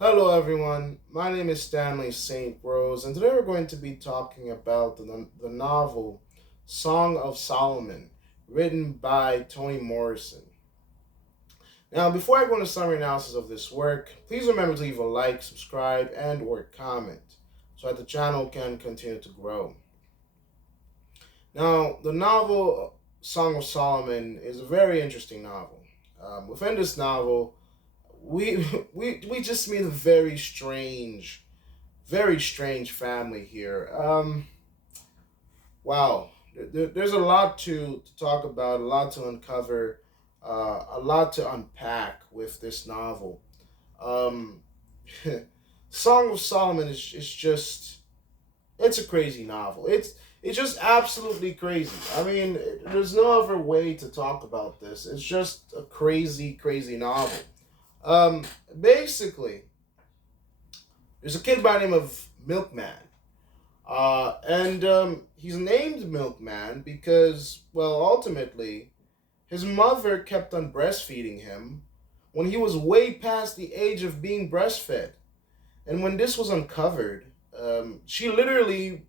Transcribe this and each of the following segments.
Hello, everyone. My name is Stanley St. Rose, and today we're going to be talking about the novel Song of Solomon, written by Toni Morrison. Now, before I go into summary analysis of this work, please remember to leave a like, subscribe, and/or comment so that the channel can continue to grow. Now, the novel Song of Solomon is a very interesting novel. Within this novel, we we just meet a very strange family here. Wow, there's a lot to talk about, a lot to uncover, a lot to unpack with this novel. Um, Song of Solomon is just it's a crazy novel. It's just absolutely crazy. I mean, there's no other way to talk about this. It's just a crazy novel. Um, Basically, there's a kid by the name of Milkman. And he's named Milkman because, well, ultimately, his mother kept on breastfeeding him when he was way past the age of being breastfed. And when this was uncovered, she literally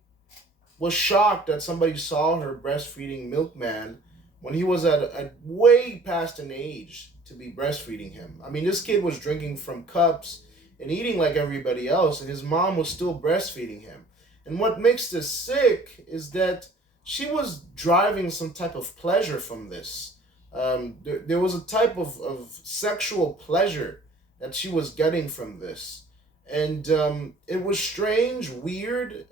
was shocked that somebody saw her breastfeeding Milkman when he was at way past an age to be breastfeeding him. I mean, this kid was drinking from cups and eating like everybody else, and his mom was still breastfeeding him. And what makes this sick is that she was driving some type of pleasure from this. There was a type of sexual pleasure that she was getting from this. And it was strange, weird,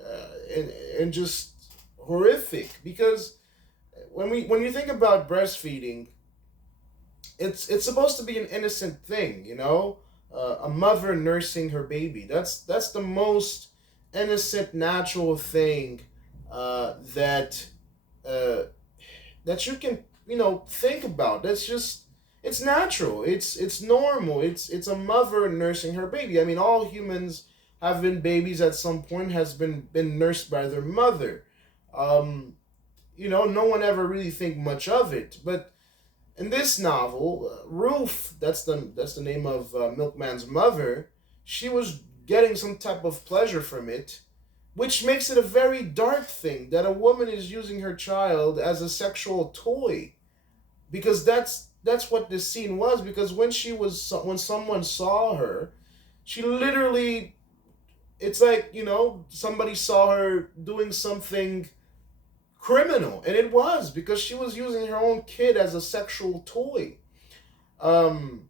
and just horrific because when you think about breastfeeding, it's supposed to be an innocent thing, you know, a mother nursing her baby. That's the most innocent, natural thing that uh, that you can think about. That's just it's natural. It's normal. It's a mother nursing her baby. I mean, all humans have been babies at some point. Has been nursed by their mother. Um, no one ever really think much of it, but in this novel, Ruth, that's the name of Milkman's mother, she was getting some type of pleasure from it, which makes it a very dark thing that a woman is using her child as a sexual toy, because that's what this scene was. Because when someone saw her, she literally, it's like somebody saw her doing something criminal, and it was because she was using her own kid as a sexual toy. um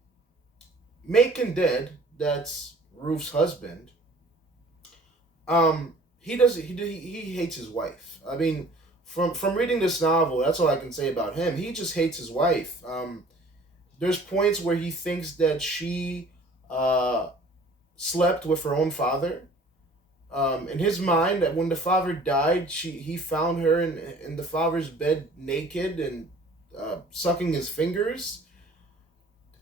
Macon Dead, that's Ruth's husband. He does he hates his wife. I mean, from reading this novel, that's all I can say about him. He just hates his wife. There's points where he thinks that she uh slept with her own father. In his mind, that when the father died, he found her in the father's bed naked and sucking his fingers.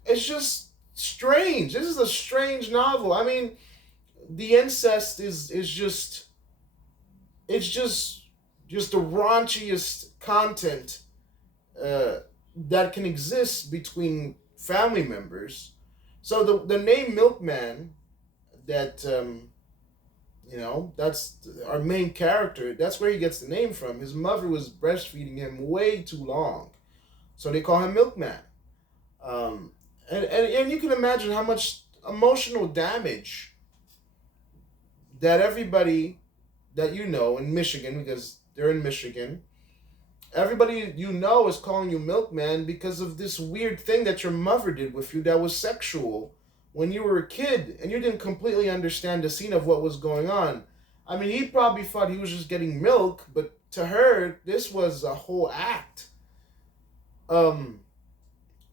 It's just strange. This is a strange novel. I mean, the incest is just it's just the raunchiest content uh, that can exist between family members. So the name Milkman, that that's our main character. That's where he gets the name from. His mother was breastfeeding him way too long, so they call him Milkman. Um, and you can imagine how much emotional damage that everybody that in Michigan, because they're in Michigan, everybody is calling you Milkman because of this weird thing that your mother did with you that was sexual when you were a kid and you didn't completely understand the scene of what was going on. I mean, he probably thought he was just getting milk, but to her, this was a whole act. Um,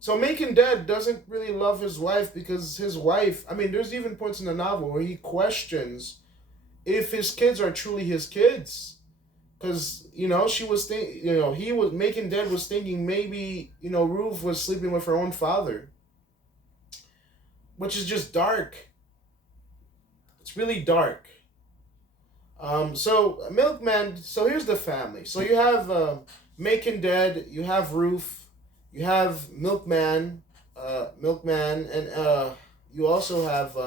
so Macon Dead doesn't really love his wife because his wife, I mean, there's even points in the novel where he questions if his kids are truly his kids. Because she was he was Macon Dead was thinking maybe Ruth was sleeping with her own father, which is just dark. It's really dark. So Milkman. So here's the family. So you have Macon Dead. You have Ruth. You have Milkman. Milkman, and you also have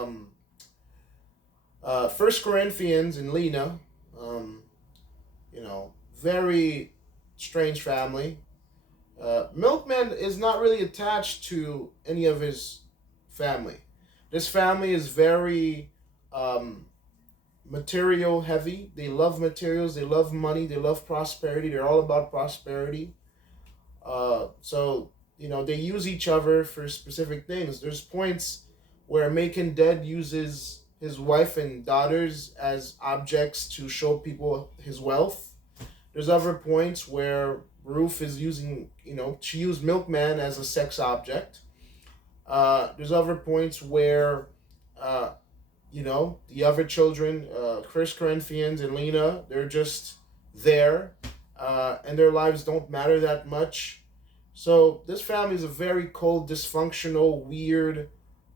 First Corinthians and Lena, um, very strange family. Milkman is not really attached to any of his family. This family is very um, material heavy. They love materials. They love money. They love prosperity. They're all about prosperity. So they use each other for specific things. There's points where Macon Dead uses his wife and daughters as objects to show people his wealth. There's other points where Ruth is using, she used Milkman as a sex object. There's other points where, uh, the other children, Chris Corinthians and Lena, they're just there, and their lives don't matter that much. So this family is a very cold, dysfunctional, weird,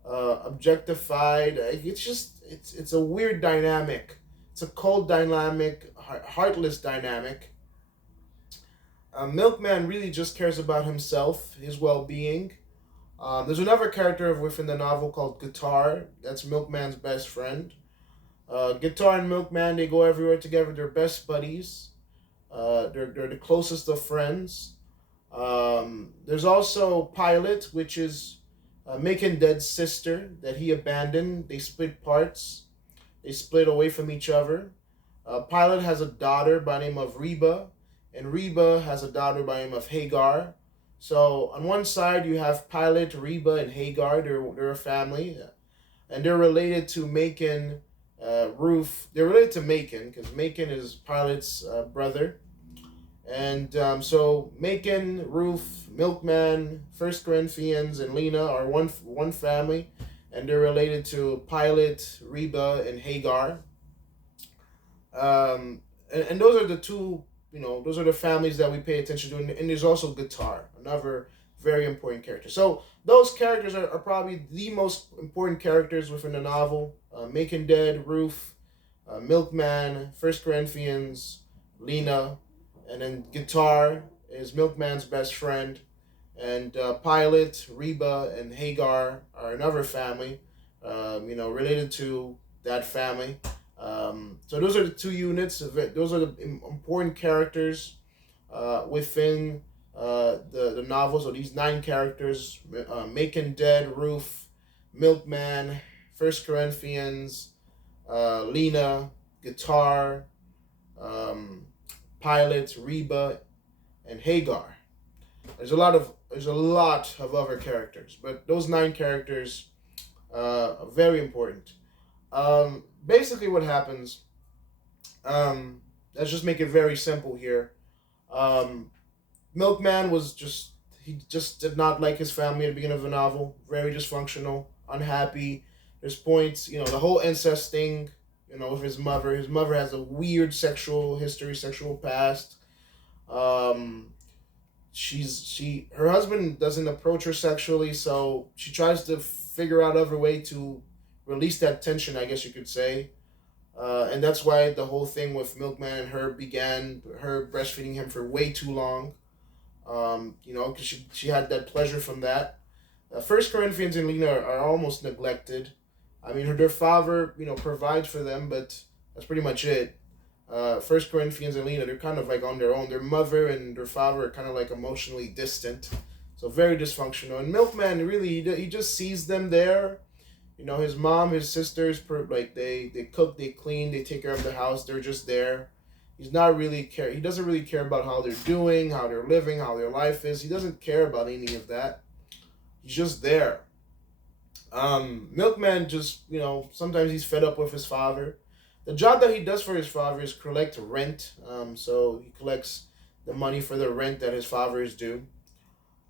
objectified. It's a weird dynamic. It's a cold dynamic, heartless dynamic. Milkman really just cares about himself, his well-being. There's another character within the novel called Guitar. That's Milkman's best friend. Guitar and Milkman, they go everywhere together. They're best buddies. They're the closest of friends. There's also Pilot, which is Macon Dead's sister that he abandoned. They split parts. They split away from each other. Pilot has a daughter by the name of Reba, and Reba has a daughter by the name of Hagar. So on one side you have Pilot, Reba, and Hagar. They're a family, and they're related to Macon, Ruth. They're related to Macon because Macon is Pilot's brother. And so Macon, Ruth, Milkman, First Corinthians, and Lena are one family, and they're related to Pilot, Reba, and Hagar. And those are the two, those are the families that we pay attention to. And there's also Guitar, another very important character. So those characters are probably the most important characters within the novel. Macon Dead, Ruth, Milkman, First Corinthians, Lena, and then Guitar is Milkman's best friend. And Pilot, Reba, and Hagar are another family, related to that family. So those are the two units. Those are the important characters within the novel. So these 9 characters: Macon Dead, Ruth, Milkman, First Corinthians, Lena, Guitar, Pilot, Reba, and Hagar. There's a lot of other characters, but those 9 characters are very important. Basically, what happens? Let's just make it very simple here. Um, Milkman he just did not like his family at the beginning of the novel. Very dysfunctional, unhappy. There's points, the whole incest thing, with his mother. His mother has a weird sexual history, sexual past. Um, her husband doesn't approach her sexually, so she tries to figure out other way to release that tension, I guess you could say. And that's why the whole thing with Milkman and her began, her breastfeeding him for way too long. Because she had that pleasure from that. First Corinthians and Lena are almost neglected. I mean, their father, provides for them, but that's pretty much it. First Corinthians and Lena, they're kind of like on their own. Their mother and their father are kind of like emotionally distant. So very dysfunctional. And Milkman, really, he just sees them there. His mom, his sisters, they cook, they clean, they take care of the house. They're just there. He doesn't really care about how they're doing, how they're living, how their life is. He doesn't care about any of that. He's just there. Milkman just, sometimes he's fed up with his father. The job that he does for his father is collect rent. So he collects the money for the rent that his father is due.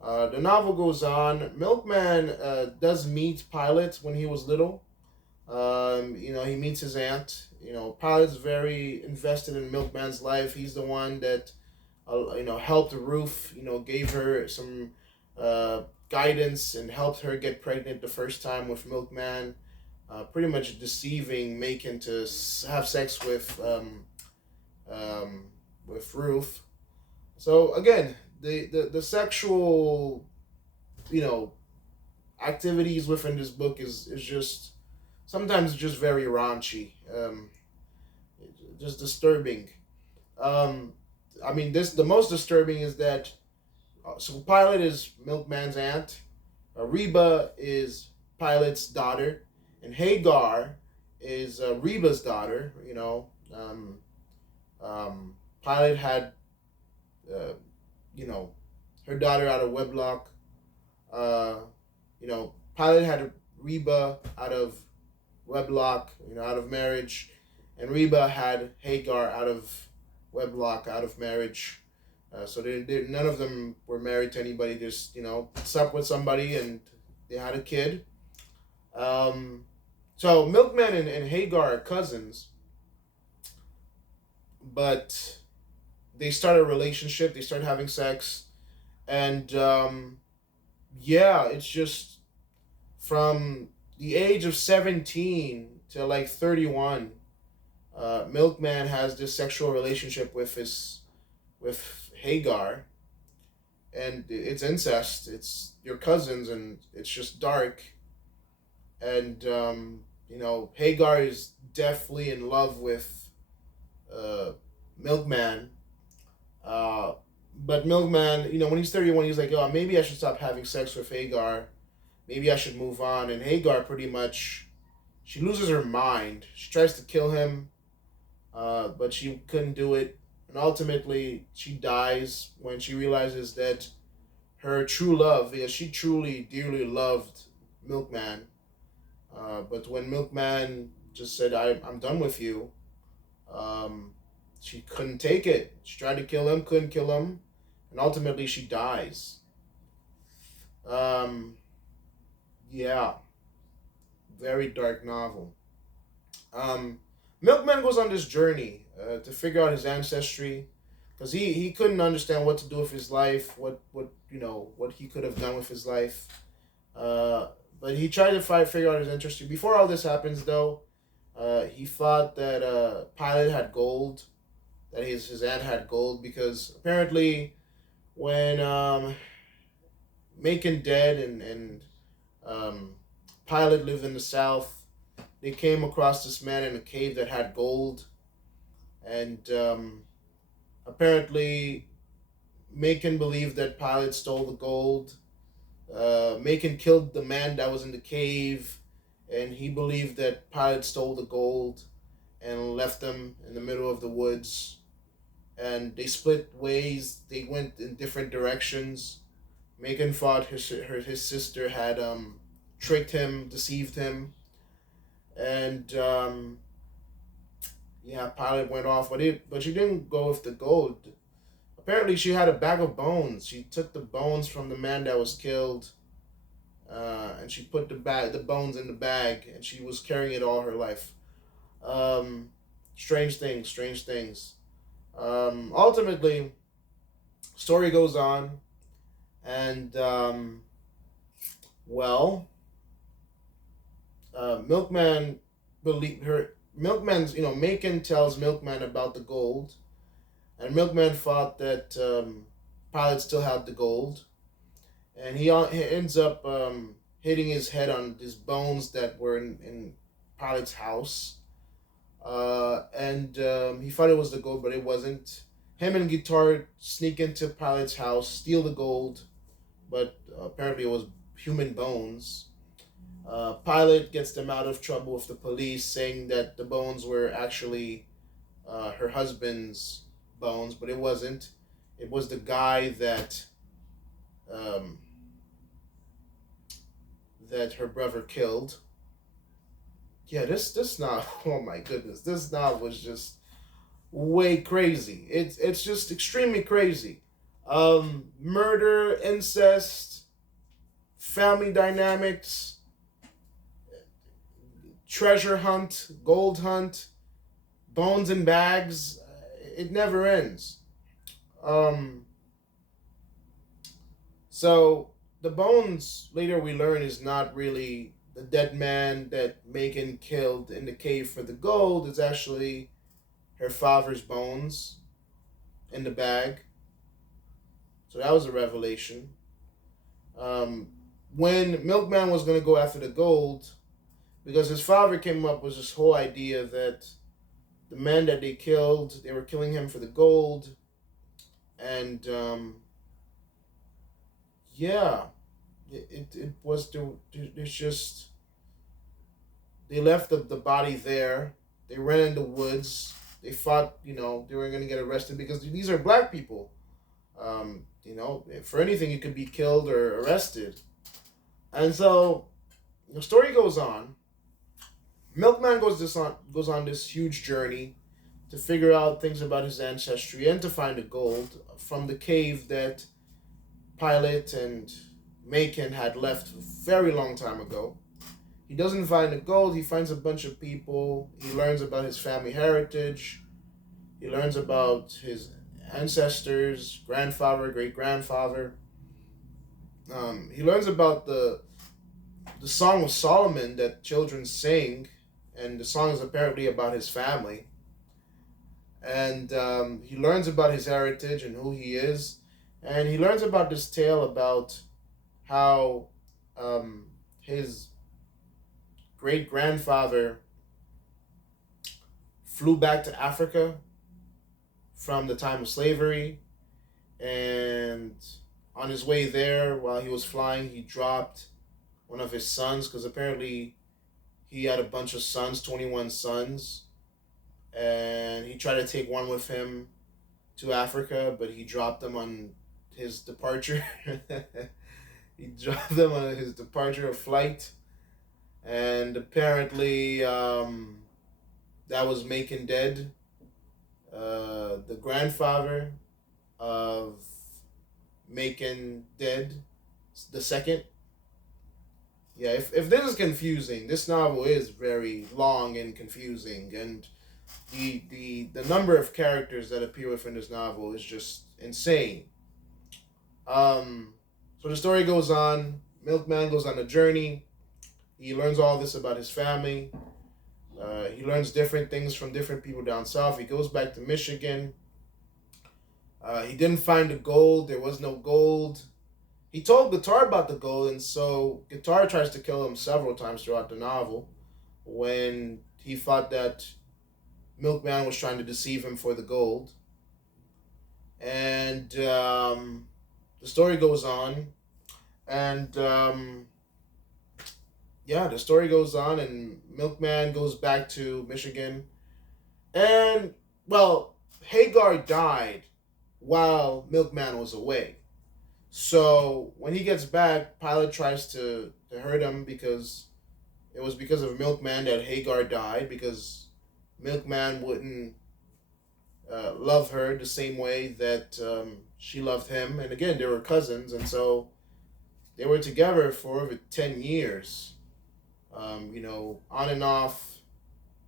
The novel goes on. Milkman does meet Pilot when he was little. He meets his aunt. Pilot's very invested in Milkman's life. He's the one that, helped Ruth. Gave her some guidance and helped her get pregnant the first time with Milkman. Pretty much deceiving Macon to have sex with Ruth. So again, the sexual, activities within this book is just sometimes just very raunchy, just disturbing. Um, I mean, this the most disturbing is that so Pilot is Milkman's aunt, Reba is Pilot's daughter, and Hagar is Reba's daughter. Pilot had uh, you know her daughter out of wedlock. Uh, Pilot had Reba out of wedlock, out of marriage, and Reba had Hagar out of wedlock, out of marriage. So none of them were married to anybody. Just slept with somebody and they had a kid. So Milkman and Hagar are cousins, but they start a relationship. They start having sex, and yeah, it's just from the age of 17 to like 31. Milkman has this sexual relationship with Hagar, and it's incest. It's your cousins, and it's just dark. And Hagar is definitely in love with uh, Milkman. Uh, but Milkman, when he's 31, he's like, "Oh, maybe I should stop having sex with Hagar. Maybe I should move on." And Hagar pretty much, she loses her mind. She tries to kill him, but she couldn't do it. And ultimately, she dies when she realizes that her true love, yes, she truly, dearly loved Milkman. But when Milkman just said, I'm done with you, um, she couldn't take it. She tried to kill him, couldn't kill him, and ultimately she dies. Um, yeah, very dark novel. Um, Milkman goes on this journey to figure out his ancestry because he couldn't understand what to do with his life, what he could have done with his life. But he tried to figure out his ancestry. Before all this happens, though, he thought that Pilot had gold, that his aunt had gold because apparently when Macon dead and um, Pilot lived in the South, they came across this man in a cave that had gold, and apparently Macon believed that Pilot stole the gold. Macon killed the man that was in the cave, and he believed that Pilot stole the gold and left them in the middle of the woods. And they split ways. They went in different directions. Macon thought his sister had tricked him, deceived him, and yeah, Pilot went off, but she didn't go with the gold. Apparently, she had a bag of bones. She took the bones from the man that was killed, and she put the bones in the bag, and she was carrying it all her life. Strange things, strange things. Ultimately, story goes on, and well, Milkman believe her. Milkman's, Macon tells Milkman about the gold, and Milkman thought that Pilot still had the gold, and he ends up hitting his head on these bones that were in Pilot's house. And he thought it was the gold, but it wasn't. Him and Guitar sneak into Pilot's house, steal the gold, but apparently it was human bones. Pilot gets them out of trouble with the police, saying that the bones were actually her husband's bones, but it wasn't. It was the guy um, that her brother killed. Yeah, this novel. Oh my goodness, this novel was just way crazy. It's just extremely crazy. Murder, incest, family dynamics, treasure hunt, gold hunt, bones in bags. It never ends. Um, so the bones later we learn is not really the dead man that Megan killed in the cave for the gold. It's actually her father's bones in the bag. So that was a revelation. Um, when Milkman was going to go after the gold, because his father came up with this whole idea that the man that they killed, they were killing him for the gold, and yeah, it was there's just they left the body there. They ran in the woods. They thought, they were going to get arrested because these are black people. For anything, you could be killed or arrested. And so the story goes on. Milkman goes on this huge journey to figure out things about his ancestry and to find the gold from the cave that Pilot and Macon had left a very long time ago. He doesn't find the gold, he finds a bunch of people, he learns about his family heritage, he learns about his ancestors, grandfather, great grandfather. He learns about the Song of Solomon that children sing, and the song is apparently about his family. And he learns about his heritage and who he is, and he learns about this tale about how his great grandfather flew back to Africa from the time of slavery, and on his way there, while he was flying, he dropped one of his sons because apparently he had a bunch of sons, 21 sons, and he tried to take one with him to Africa, but he dropped them on his departure. He dropped them on his departure of flight, and apparently that was Macon dead, the grandfather of Macon dead, the second. Yeah, if this is confusing, this novel is very long and confusing, and the number of characters that appear within this novel is just insane. So the story goes on. Milkman goes on a journey. He learns all this about his family. He learns different things from different people down south. He goes back to Michigan. He didn't find the gold. There was no gold. He told Guitar about the gold, and so Guitar tries to kill him several times throughout the novel when he thought that Milkman was trying to deceive him for the gold. And the story goes on, and the story goes on, and Milkman goes back to Michigan, and well, Hagar died while Milkman was away. So when he gets back, Pilot tries to hurt him because it was because of Milkman that Hagar died, because Milkman wouldn't love her the same way that she loved him. And again, they were cousins, and so they were together for over 10 years, on and off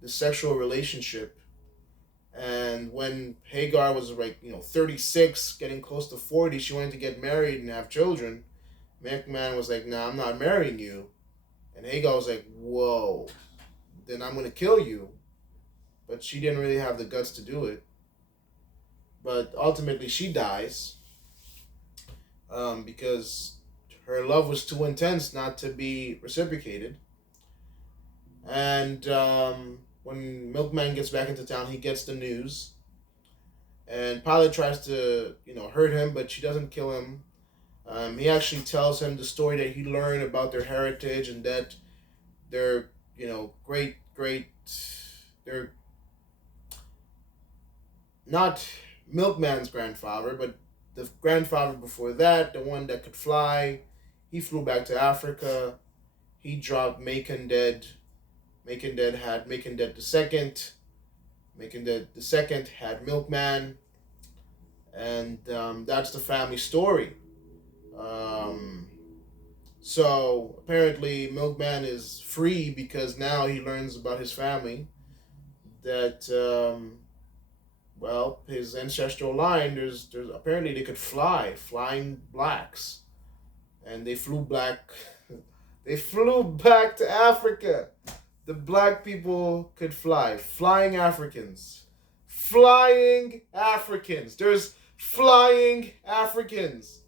the sexual relationship. And when Hagar was 36, getting close to 40, she wanted to get married and have children. Milkman was like, "Nah, I'm not marrying you." And Hagar was like, "Whoa, then I'm going to kill you." But she didn't really have the guts to do it. But ultimately, she dies because her love was too intense not to be reciprocated. And when Milkman gets back into town, he gets the news. And Pilot tries to, hurt him, but she doesn't kill him. He actually tells him the story that he learned about their heritage and that their, they're not Milkman's grandfather, but the grandfather before that, the one that could fly. He flew back to Africa. He dropped Macon dead. Macon dead had Macon dead the second. Macon dead the second had Milkman. And that's the family story. So apparently Milkman is free because now he learns about his family. That his ancestral line, there's apparently they could fly, flying blacks, and they flew they flew back to Africa. The black people could fly, flying Africans, there's flying Africans.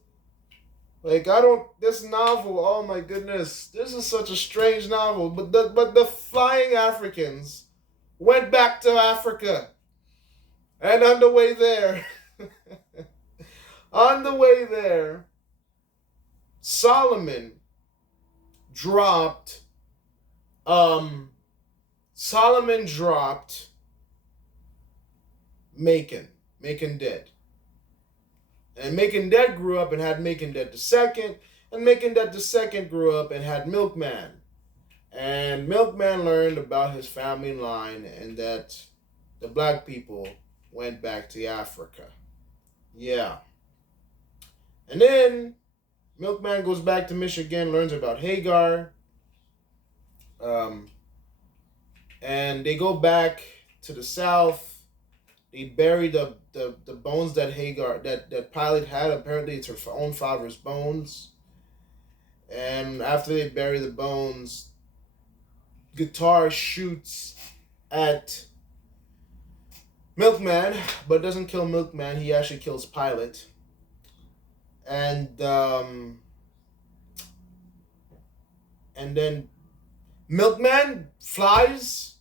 Like I don't. This novel. Oh my goodness, this is such a strange novel. But the flying Africans went back to Africa, and on the way there, on the way there, Solomon dropped. Um, Solomon dropped Macon. Macon dead. And Macon Dead grew up and had Macon Dead the second, and Macon Dead the second grew up and had Milkman. And Milkman learned about his family line and that the black people went back to Africa. Yeah. And then Milkman goes back to Michigan, learns about Hagar, um, and they go back to the South. They bury the bones that Hagar that Pilate had. Apparently, it's her own father's bones. And after they bury the bones, Guitar shoots at Milkman, but doesn't kill Milkman. He actually kills Pilate. And and then Milkman flies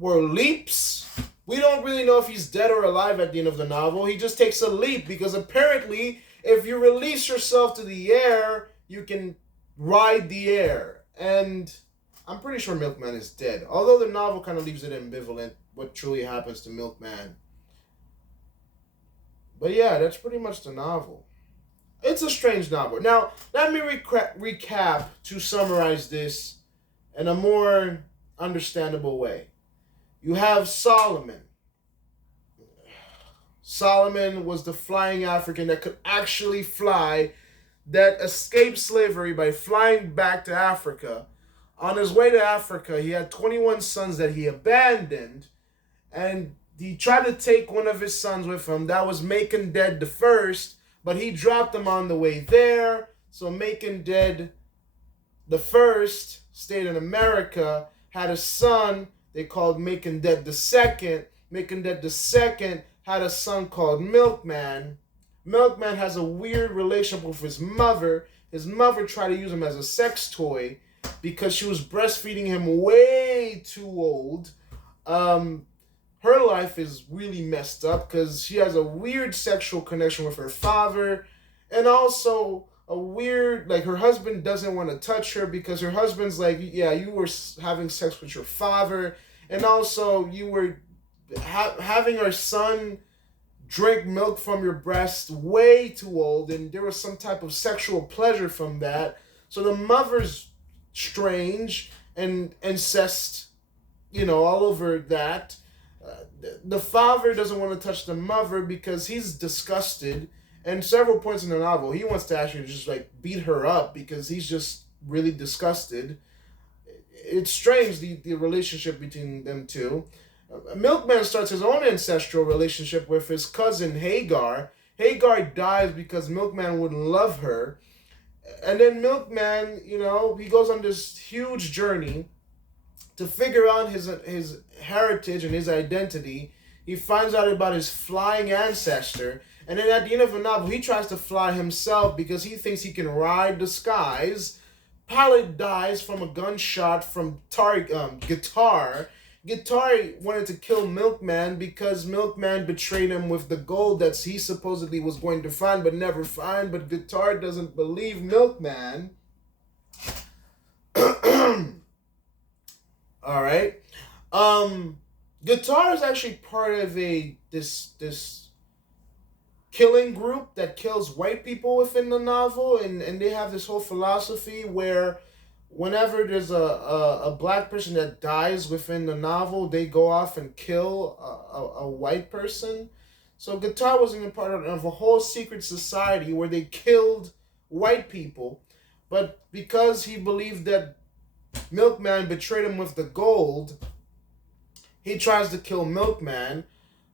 or leaps. We don't really know if he's dead or alive at the end of the novel. He just takes a leap because apparently, if you release yourself to the air, you can ride the air. And I'm pretty sure Milkman is dead. Although the novel kind of leaves it ambivalent what truly happens to Milkman. But yeah, that's pretty much the novel. It's a strange novel. Now, let me recap to summarize this in a more understandable way. You have Solomon. Solomon was the flying African that could actually fly, that escaped slavery by flying back to Africa. On his way to Africa, he had 21 sons that he abandoned, and he tried to take one of his sons with him. That was Macon Dead the first, but he dropped him on the way there. So Macon Dead the first stayed in America, had a son they called Macon Dead the second. Macon Dead the second had a son called Milkman. Milkman has a weird relationship with his mother. His mother tried to use him as a sex toy because she was breastfeeding him way too old. Her life is really messed up because she has a weird sexual connection with her father, and also a weird, like, her husband doesn't want to touch her because her husband's like, yeah, you were having sex with your father, and also you were having our son drink milk from your breast way too old, and there was some type of sexual pleasure from that. So the mother's strange and incest, all over that. The father doesn't want to touch the mother because he's disgusted. And several points in the novel, he wants to actually just like beat her up because he's just really disgusted. It's strange, the relationship between them two. Milkman starts his own ancestral relationship with his cousin Hagar. Hagar dies because Milkman wouldn't love her. And then Milkman, he goes on this huge journey to figure out his heritage and his identity. He finds out about his flying ancestor. And then at the end of the novel, he tries to fly himself because he thinks he can ride the skies. Pilot dies from a gunshot from Guitar. Guitar wanted to kill Milkman because Milkman betrayed him with the gold that he supposedly was going to find but never find. But Guitar doesn't believe Milkman. All right. Guitar is actually part of this killing group that kills white people within the novel, and they have this whole philosophy where whenever there's a black person that dies within the novel, they go off and kill a white person. So Guitar was in a part of a whole secret society where they killed white people, but because he believed that Milkman betrayed him with the gold, he tries to kill Milkman,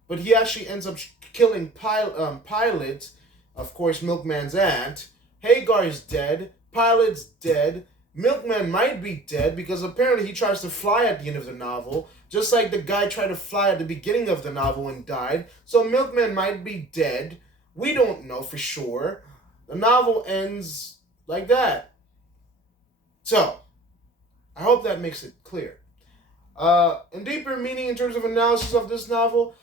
but he actually ends up killing Pilot, of course, Milkman's aunt. Hagar is dead. Pilot's dead. Milkman might be dead because apparently he tries to fly at the end of the novel, just like the guy tried to fly at the beginning of the novel and died. So Milkman might be dead. We don't know for sure. The novel ends like that. So, I hope that makes it clear. And deeper meaning in terms of analysis of this novel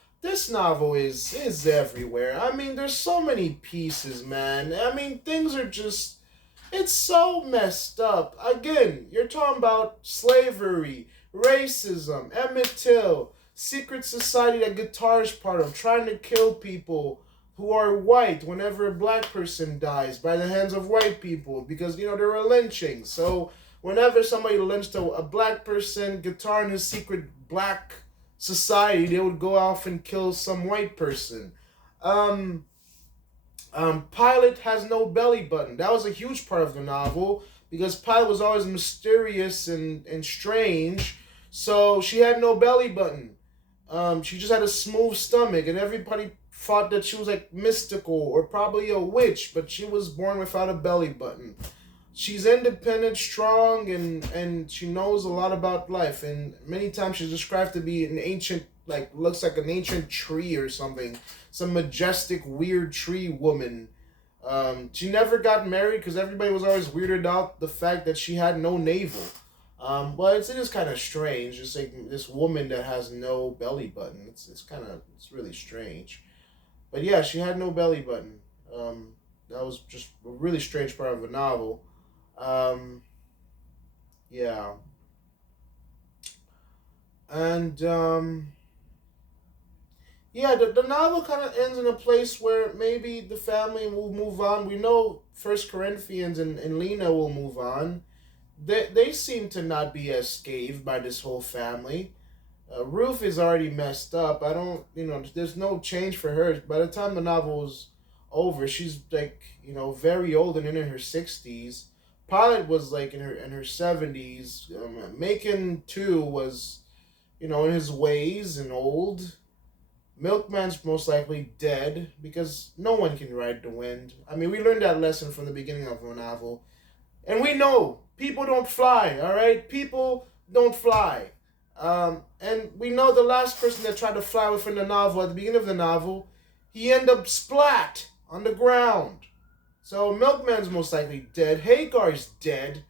is everywhere. I mean, there's so many pieces, man. I mean, things are just it's so messed up. Again, you're talking about slavery, racism, Emmett Till, secret society that Guitar's part of, trying to kill people who are white whenever a black person dies by the hands of white people because there were lynchings. So whenever somebody lynched a black person, Guitar and his secret black society, they would go off and kill some white person. Um, Pilot has no belly button. That was a huge part of the novel because Pilot was always mysterious and strange. So she had no belly button. She just had a smooth stomach, and everybody thought that she was like mystical or probably a witch, but she was born without a belly button. She's independent, strong, and she knows a lot about life. And many times she's described to be an ancient, like looks like an ancient tree or something, some majestic, weird tree woman. She never got married because everybody was always weirded out the fact that she had no navel. But it is kind of strange. Just like this woman that has no belly button. It's really strange. But yeah, she had no belly button. That was just a really strange part of the novel. Um, yeah, and yeah, the novel kind of ends in a place where maybe the family will move on. We know First Corinthians and Lena will move on. They seem to not be as scathed by this whole family. Ruth is already messed up. I don't, there's no change for her. By the time the novel is over, she's like, very old and in her 60s. Pilot was like in her 70s. Macon too was, in his ways and old. Milkman's most likely dead because no one can ride the wind. I mean, we learned that lesson from the beginning of the novel. And we know people don't fly, all right? People don't fly. And we know the last person that tried to fly within the novel, at the beginning of the novel, he ended up splat on the ground. So Milkman's most likely dead. Hagar's dead.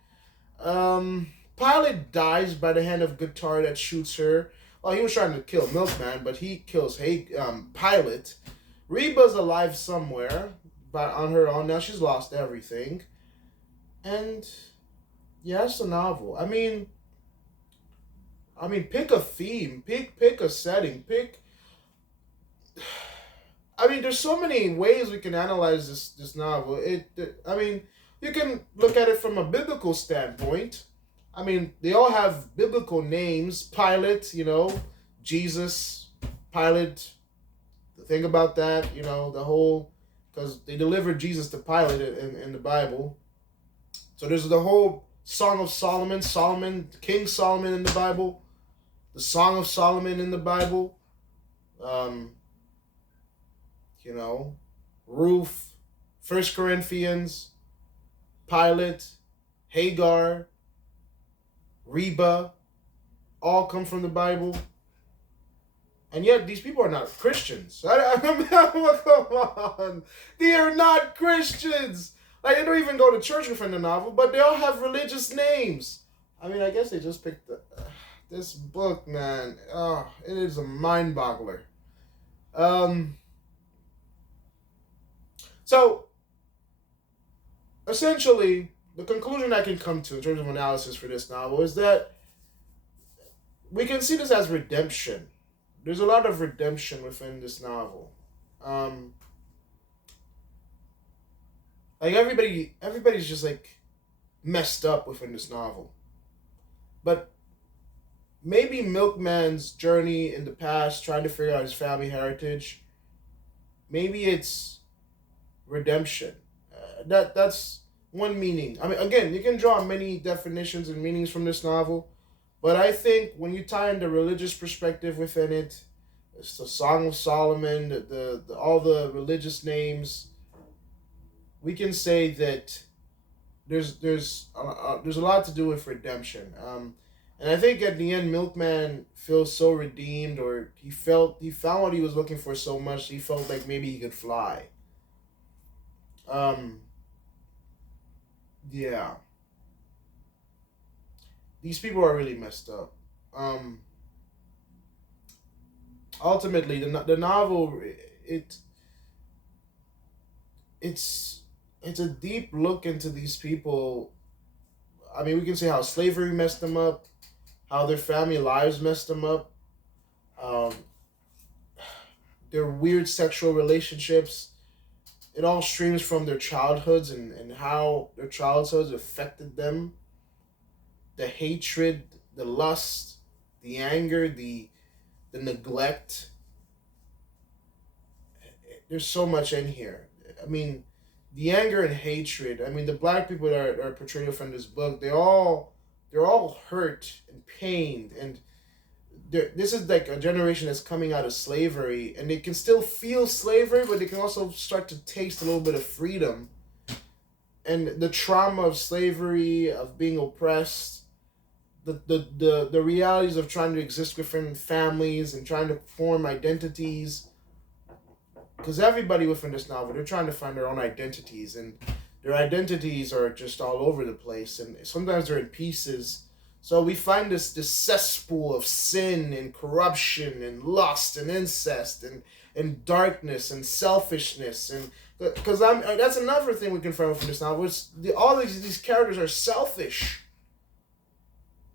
Pilot dies by the hand of Guitar that shoots her. Well, he was trying to kill Milkman, but he kills Pilot. Reba's alive somewhere, but on her own. Now she's lost everything. And yeah, it's a novel. I mean, pick a theme, pick a setting, pick. I mean, there's so many ways we can analyze this novel. I mean, you can look at it from a biblical standpoint. I mean, they all have biblical names. Pilate, Jesus, Pilate. Think about that. The whole because they delivered Jesus to Pilate in the Bible. So there's the whole Song of Solomon, King Solomon in the Bible, the Song of Solomon in the Bible. Um, Ruth, First Corinthians, Pilate, Hagar, Reba, all come from the Bible. And yet these people are not Christians. Come on. They are not Christians. Like, they don't even go to church within the novel, but they all have religious names. I mean, I guess they just picked this book, man. Oh, it is a mind boggler. So, essentially, the conclusion I can come to in terms of analysis for this novel is that we can see this as redemption. There's a lot of redemption within this novel. Like everybody's just like messed up within this novel. But maybe Milkman's journey in the past, trying to figure out his family heritage, maybe it's redemption. That's one meaning. I mean, again, you can draw many definitions and meanings from this novel, but I think when you tie in the religious perspective within it, it's the Song of Solomon, the all the religious names. We can say that there's a lot to do with redemption. And I think at the end, Milkman feels so redeemed, or he found what he was looking for so much. He felt like maybe he could fly. Um, Yeah, these people are really messed up. Um, Ultimately, the novel it it's it's a deep look into these people. I mean, we can say how slavery messed them up, how their family lives messed them up, um, their weird sexual relationships. It all streams from their childhoods and how their childhoods affected them. The hatred, the lust, the anger, the neglect. There's so much in here. I mean, the anger and hatred. I mean, the black people that are portrayed from this book, they're all hurt and pained, and this is like a generation that's coming out of slavery, and they can still feel slavery, but they can also start to taste a little bit of freedom and the trauma of slavery, of being oppressed, the realities of trying to exist within families and trying to form identities. Because everybody within this novel, they're trying to find their own identities, and their identities are just all over the place, and sometimes they're in pieces. So we find this cesspool of sin and corruption and lust and incest and darkness and selfishness, and because I'm that's another thing we can find from this novel. All these characters are selfish.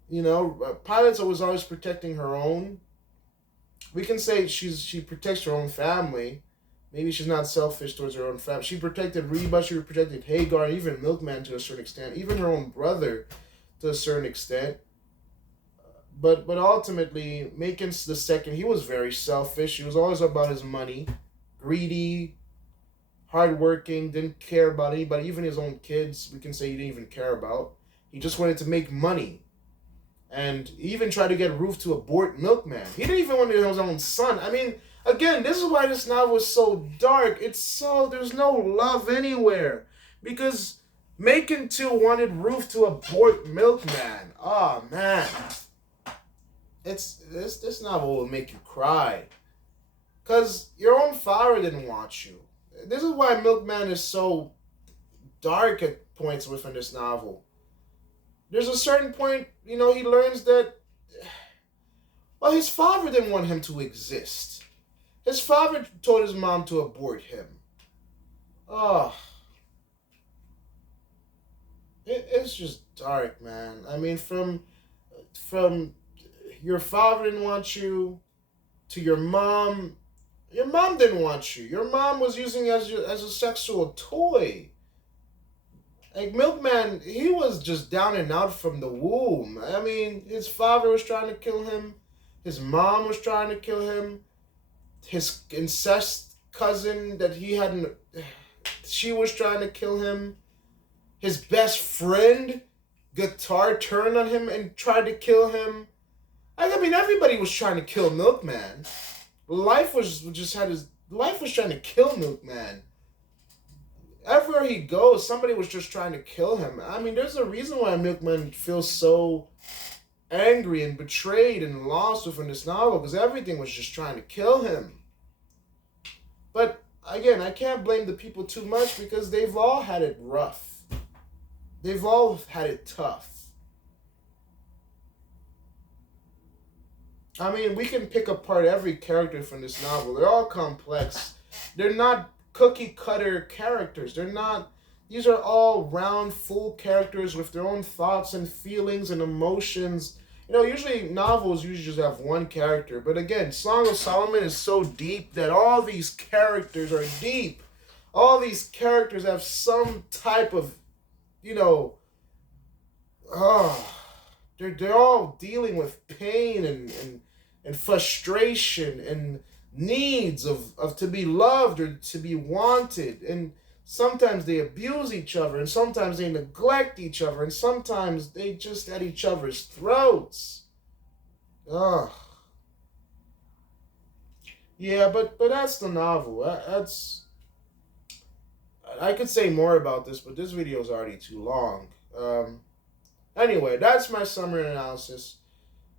You know, Pilot's was always protecting her own. We can say she protects her own family. Maybe she's not selfish towards her own family. She protected Reba, she protected Hagar, and even Milkman to a certain extent, even her own brother to a certain extent. But ultimately, Makins the second, he was very selfish. He was always about his money, greedy, hardworking, didn't care about anybody, even his own kids. We can say he didn't even care about. He just wanted to make money. And he even tried to get Ruth to abort Milkman. He didn't even want to have his own son. I mean, again, this is why this novel is so dark. There's no love anywhere. Because Macon 2 wanted Ruth to abort Milkman. Oh, man. This novel will make you cry. Because your own father didn't want you. This is why Milkman is so dark at points within this novel. There's a certain point, he learns that, well, his father didn't want him to exist. His father told his mom to abort him. Oh, it's just dark, man. I mean, from your father didn't want you to your mom didn't want you. Your mom was using you as a sexual toy. Like, Milkman, he was just down and out from the womb. I mean, his father was trying to kill him. His mom was trying to kill him. His incest cousin that he hadn't... She was trying to kill him. His best friend, Guitar, turned on him and tried to kill him. I mean, everybody was trying to kill Milkman. Life was trying to kill Milkman. Everywhere he goes, somebody was just trying to kill him. I mean, there's a reason why Milkman feels so angry and betrayed and lost within this novel, because everything was just trying to kill him. But again, I can't blame the people too much, because they've all had it rough. They've all had it tough. I mean, we can pick apart every character from this novel. They're all complex. They're not cookie cutter characters. These are all round, full characters with their own thoughts and feelings and emotions. Usually novels just have one character. But again, Song of Solomon is so deep that all these characters are deep. All these characters have some type of, they're all dealing with pain and frustration and needs of to be loved or to be wanted, and sometimes they abuse each other, and sometimes they neglect each other, and sometimes they just at each other's throats. Ugh. Yeah, but that's the novel. I could say more about this, but this video is already too long. Anyway, that's my summary analysis.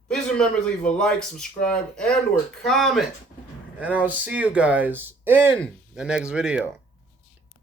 Please remember to leave a like, subscribe, and or comment. And I'll see you guys in the next video.